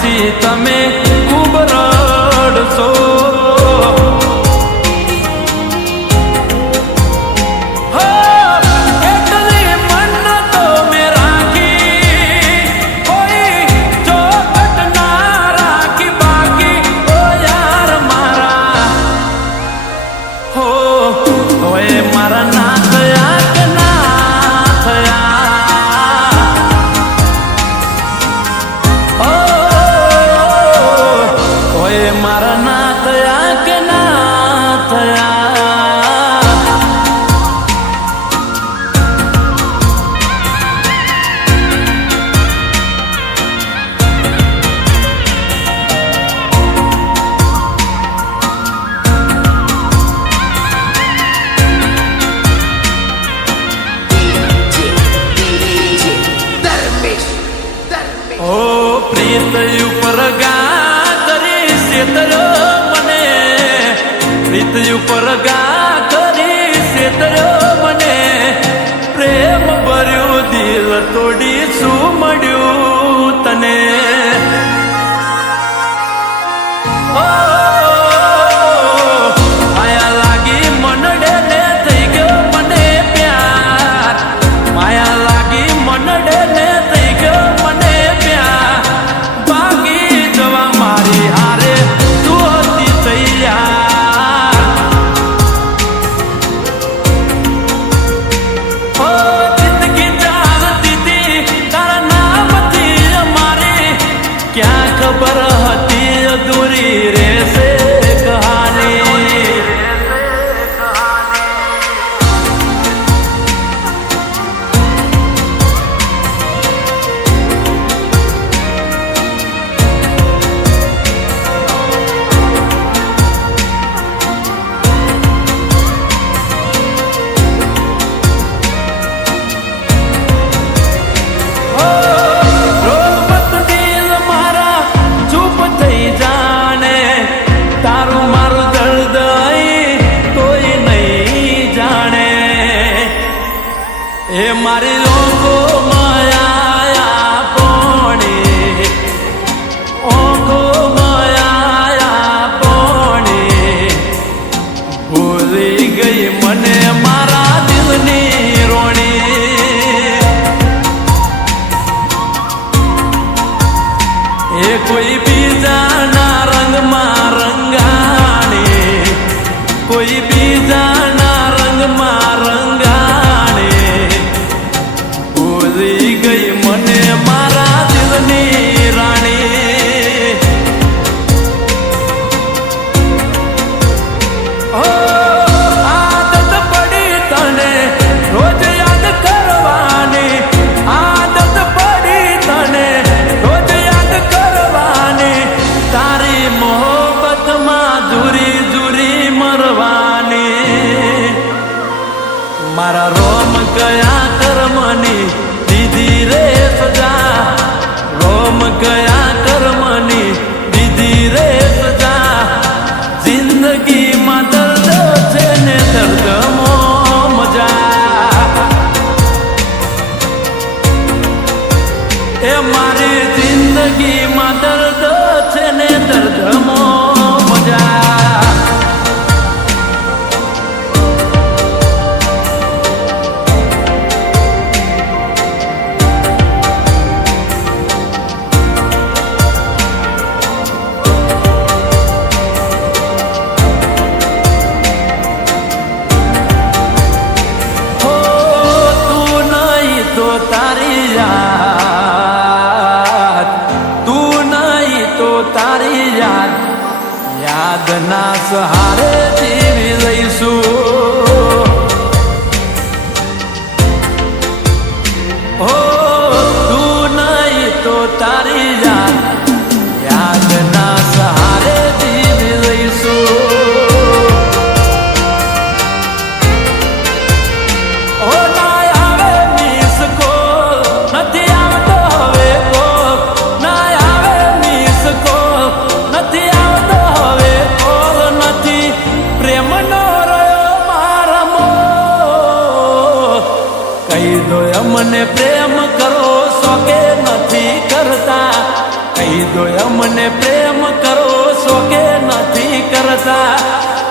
પછી તમે ખૂબ રડશો. પ્રીત ઉપર ગા કરી શેતર્યો મને, પ્રીત ઉપર ગા કરી શેતર્યો મને, પ્રેમ ભર્યું દિલ તોડી શું મળ્યું તને. માયા લાગી મનડે ને થઈ ગયો મને પ્યાર, માયા લાગી મનડે ને થઈ ગયો મને પ્યાર. ભાગી જવા મારી હારે તું હતી તૈયાર. ઓ જિંદગી ચાલતી હતી તારા નામથી અમારી, ક્યાં ખબર હતી અધૂરી રહેશે કહાની. એ મારી ઓંખો માયા પોણી, ઓંખો માયા પોણી, ભૂલી ગઈ મને મારા દિલની રોણી. એ કોઈ બીજાના રંગમાં રંગાણી, કોઈ બીજાના રંગમાં રંગાણી, ભૂલી ગઈ મને મારા દિલની રાણી. આદત પડી તને રોજ યાદ કરવાની, આદત પડી તને રોજ યાદ કરવાની, તારી મોહબ્બતમાં જુરી જુરી મરવાની. મારા રોમ ગયા કર્મની દીધી રે સજા, રોમ ગયા કર્મની દીધી રે સજા. જિંદગીમાં દર્દ છે ને દર્દમાં મજા. એ મારી જિંદગીમાં દર્દ છે ને દર્દમાં મજા. તારી યાદ, તું નહીં તો તારી યાદ, યાદના સહારે જીવી લઈશું. હો તું નહીં તો તારી યાદ, યાદના સહારે જીવી લઈશું. કહી દો મને પ્રેમ કરો શોકે નથી કરતા, કહી કીધું અમને પ્રેમ કરો છો કે નથી કરતા.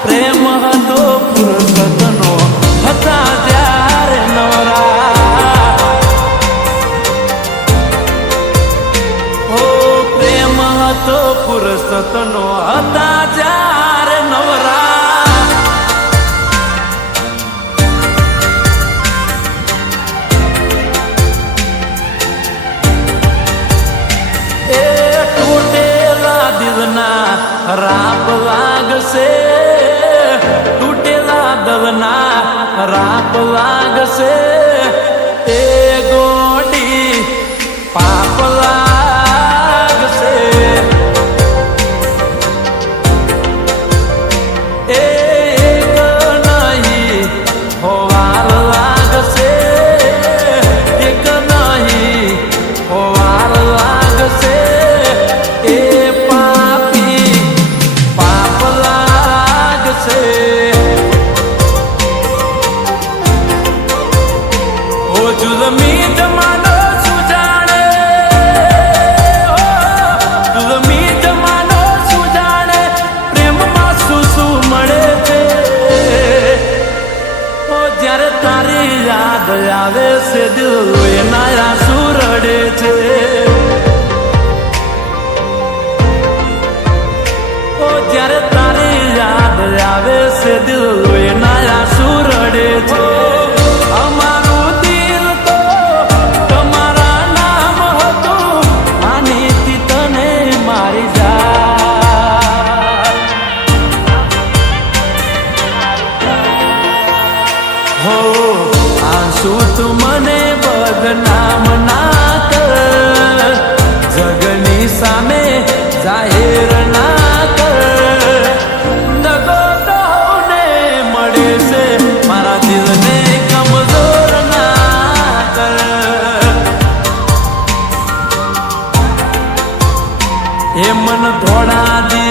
પ્રેમ હતો ફુરસતનો હતા જ્યારે નવરા. ઓ પ્રેમ હતો ફુરસતનો હતા જ્યારે નવરા. એ તૂટેલા દિલના રાપ લાગશે, તૂટેલા દલના રાપ લાગશે. એ ગોડી પાપ લાગશે. એ એક નહીં હોવાર લાગશે, એક નહીં હોવાર લાગશે. એ પાપી પાપ લાગશે. ઓ જુલમી જમાનો શું જાણે, ઓ જુલમી જમાનો શું જાણે, પ્રેમમાં શું શું મળે છે. ઓ જ્યારે તારી યાદ આવે છે દિલ એના આંસુ રડે છે. ઓ જ્યારે તારી યાદ આવે છે દિલ એના આંસુ રડે છે. અમારું દિલ તો તમારા નામ હતું, આનીથી તને મારી જાય. હો આંસુ તું મને બદનામ ના કર, જગની સામે જાહેર ના કર. દગો તોને મળે છે, મારા દિલને કમજોર ના કર. એ મન થોડા દે